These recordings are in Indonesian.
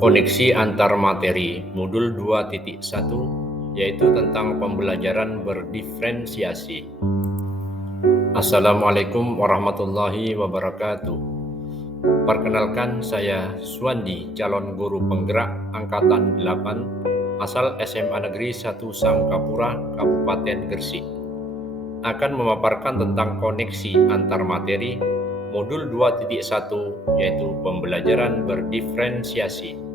Koneksi antar materi modul 2.1 yaitu tentang pembelajaran berdiferensiasi. Assalamualaikum warahmatullahi wabarakatuh. Perkenalkan, saya Suwandi, calon guru penggerak angkatan 8 asal SMA Negeri 1 Sangkapura, Kabupaten Gresik, akan memaparkan tentang koneksi antar materi modul 2.1 yaitu pembelajaran berdiferensiasi.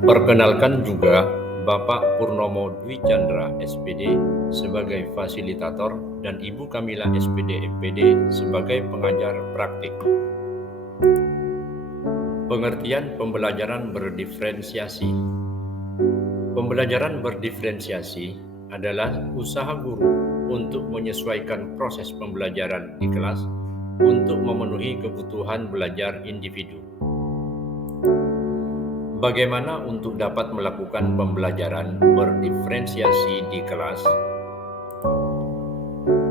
Perkenalkan juga Bapak Purnomo Dwi Chandra SPD sebagai fasilitator dan Ibu Kamila SPD MPD sebagai pengajar praktik. Pengertian pembelajaran berdiferensiasi. Pembelajaran berdiferensiasi adalah usaha guru untuk menyesuaikan proses pembelajaran di kelas untuk memenuhi kebutuhan belajar individu. Bagaimana untuk dapat melakukan pembelajaran berdiferensiasi di kelas?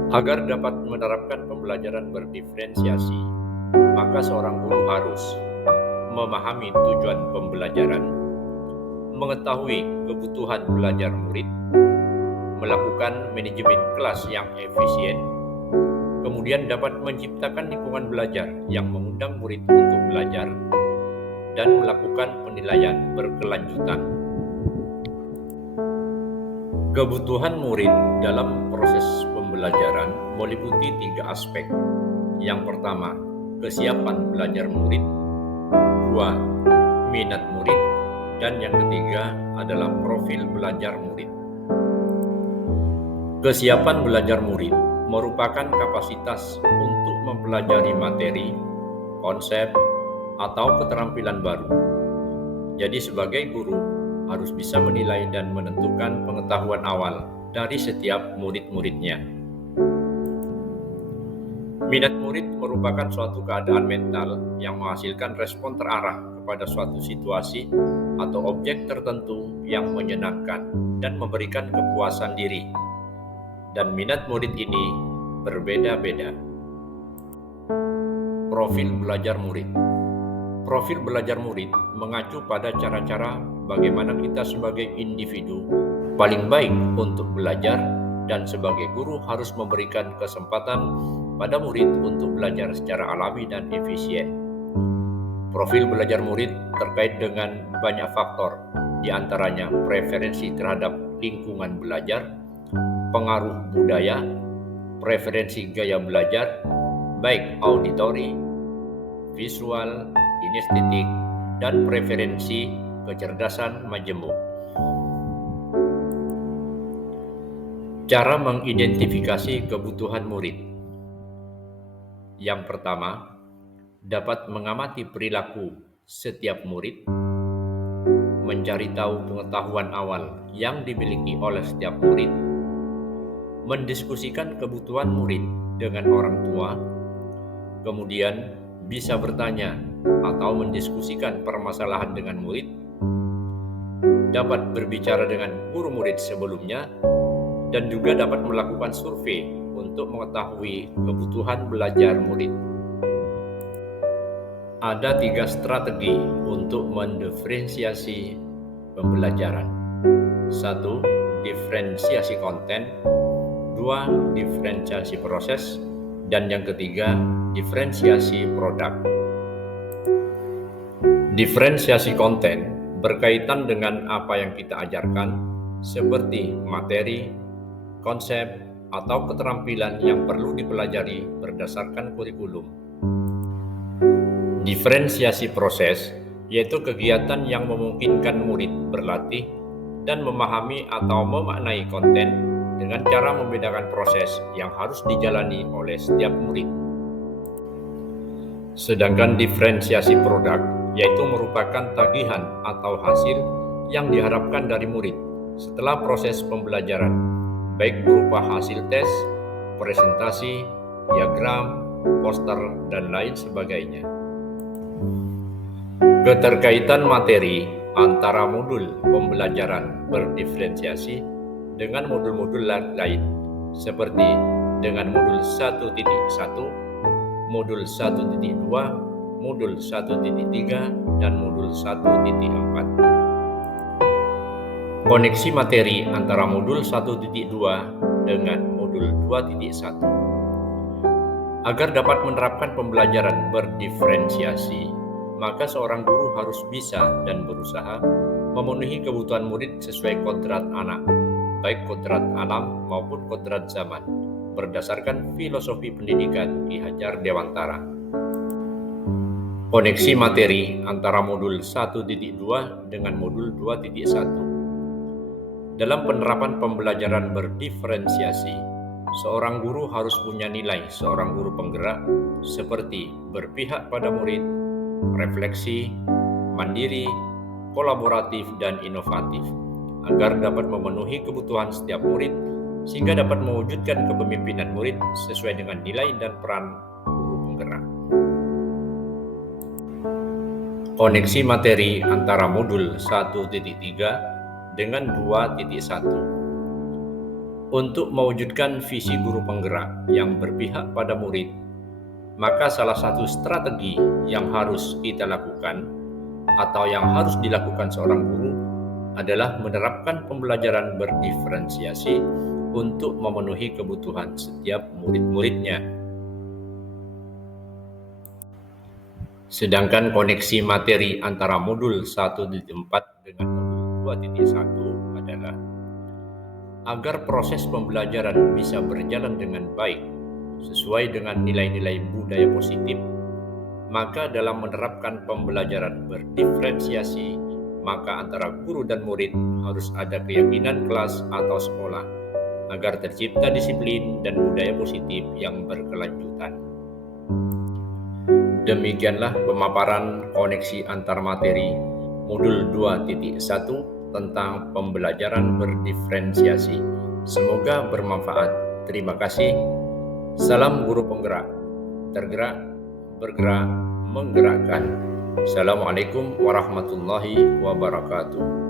Agar dapat menerapkan pembelajaran berdiferensiasi, maka seorang guru harus memahami tujuan pembelajaran, mengetahui kebutuhan belajar murid, melakukan manajemen kelas yang efisien, kemudian dapat menciptakan lingkungan belajar yang mengundang murid untuk belajar, dan melakukan penilaian berkelanjutan. Kebutuhan murid dalam proses pembelajaran meliputi 3 aspek. Yang pertama, kesiapan belajar murid. 2, minat murid. Dan yang ketiga adalah profil belajar murid. Kesiapan belajar murid merupakan kapasitas untuk mempelajari materi, konsep, atau keterampilan baru. Jadi sebagai guru harus bisa menilai dan menentukan pengetahuan awal dari setiap murid-muridnya. Minat murid merupakan suatu keadaan mental yang menghasilkan respon terarah kepada suatu situasi atau objek tertentu yang menyenangkan dan memberikan kepuasan diri. Dan minat murid ini berbeda-beda. Profil belajar murid. Profil belajar murid mengacu pada cara-cara bagaimana kita sebagai individu paling baik untuk belajar, dan sebagai guru harus memberikan kesempatan pada murid untuk belajar secara alami dan efisien. Profil belajar murid terkait dengan banyak faktor, di antaranya preferensi terhadap lingkungan belajar, pengaruh budaya, preferensi gaya belajar, baik auditori, visual, kinestetik, dan preferensi kecerdasan majemuk. Cara mengidentifikasi kebutuhan murid. Yang pertama, dapat mengamati perilaku setiap murid, mencari tahu pengetahuan awal yang dimiliki oleh setiap murid, mendiskusikan kebutuhan murid dengan orang tua, kemudian bisa bertanya atau mendiskusikan permasalahan dengan murid, dapat berbicara dengan guru murid sebelumnya, dan juga dapat melakukan survei untuk mengetahui kebutuhan belajar murid. Ada 3 strategi untuk mendiferensiasi pembelajaran. 1. Diferensiasi konten. 2. Diferensiasi proses. Dan yang ketiga, diferensiasi produk. Diferensiasi konten berkaitan dengan apa yang kita ajarkan, seperti materi, konsep, atau keterampilan yang perlu dipelajari berdasarkan kurikulum. Diferensiasi proses yaitu kegiatan yang memungkinkan murid berlatih dan memahami atau memaknai konten dengan cara membedakan proses yang harus dijalani oleh setiap murid. Sedangkan diferensiasi produk yaitu merupakan tagihan atau hasil yang diharapkan dari murid setelah proses pembelajaran, baik berupa hasil tes, presentasi, diagram, poster, dan lain sebagainya. Keterkaitan materi antara modul pembelajaran berdiferensiasi dengan modul-modul lain, seperti dengan modul 1.1, modul 1.2, modul 1.3 dan modul 1.4. Koneksi materi antara modul 1.2 dengan modul 2.1. Agar dapat menerapkan pembelajaran berdiferensiasi, maka seorang guru harus bisa dan berusaha memenuhi kebutuhan murid sesuai kodrat anak, baik kodrat alam maupun kodrat zaman, berdasarkan filosofi pendidikan Ki Hajar Dewantara. Koneksi materi antara modul 1.2 dengan modul 2.1. Dalam penerapan pembelajaran berdiferensiasi, seorang guru harus punya nilai seorang guru penggerak seperti berpihak pada murid, refleksi, mandiri, kolaboratif, dan inovatif, agar dapat memenuhi kebutuhan setiap murid sehingga dapat mewujudkan kepemimpinan murid sesuai dengan nilai dan peran guru penggerak. Koneksi materi antara modul 1.3 dengan 2.1. Untuk mewujudkan visi guru penggerak yang berpihak pada murid, maka salah satu strategi yang harus kita lakukan atau yang harus dilakukan seorang guru adalah menerapkan pembelajaran berdiferensiasi untuk memenuhi kebutuhan setiap murid-muridnya. Sedangkan koneksi materi antara modul 1.4 dengan modul 2.1 adalah agar proses pembelajaran bisa berjalan dengan baik sesuai dengan nilai-nilai budaya positif, maka dalam menerapkan pembelajaran berdiferensiasi, maka antara guru dan murid harus ada keyakinan kelas atau sekolah agar tercipta disiplin dan budaya positif yang berkelanjutan. Demikianlah pemaparan koneksi antar materi modul 2.1 tentang pembelajaran berdiferensiasi. Semoga bermanfaat. Terima kasih. Salam guru penggerak. Tergerak, bergerak, menggerakkan. Assalamualaikum warahmatullahi wabarakatuh.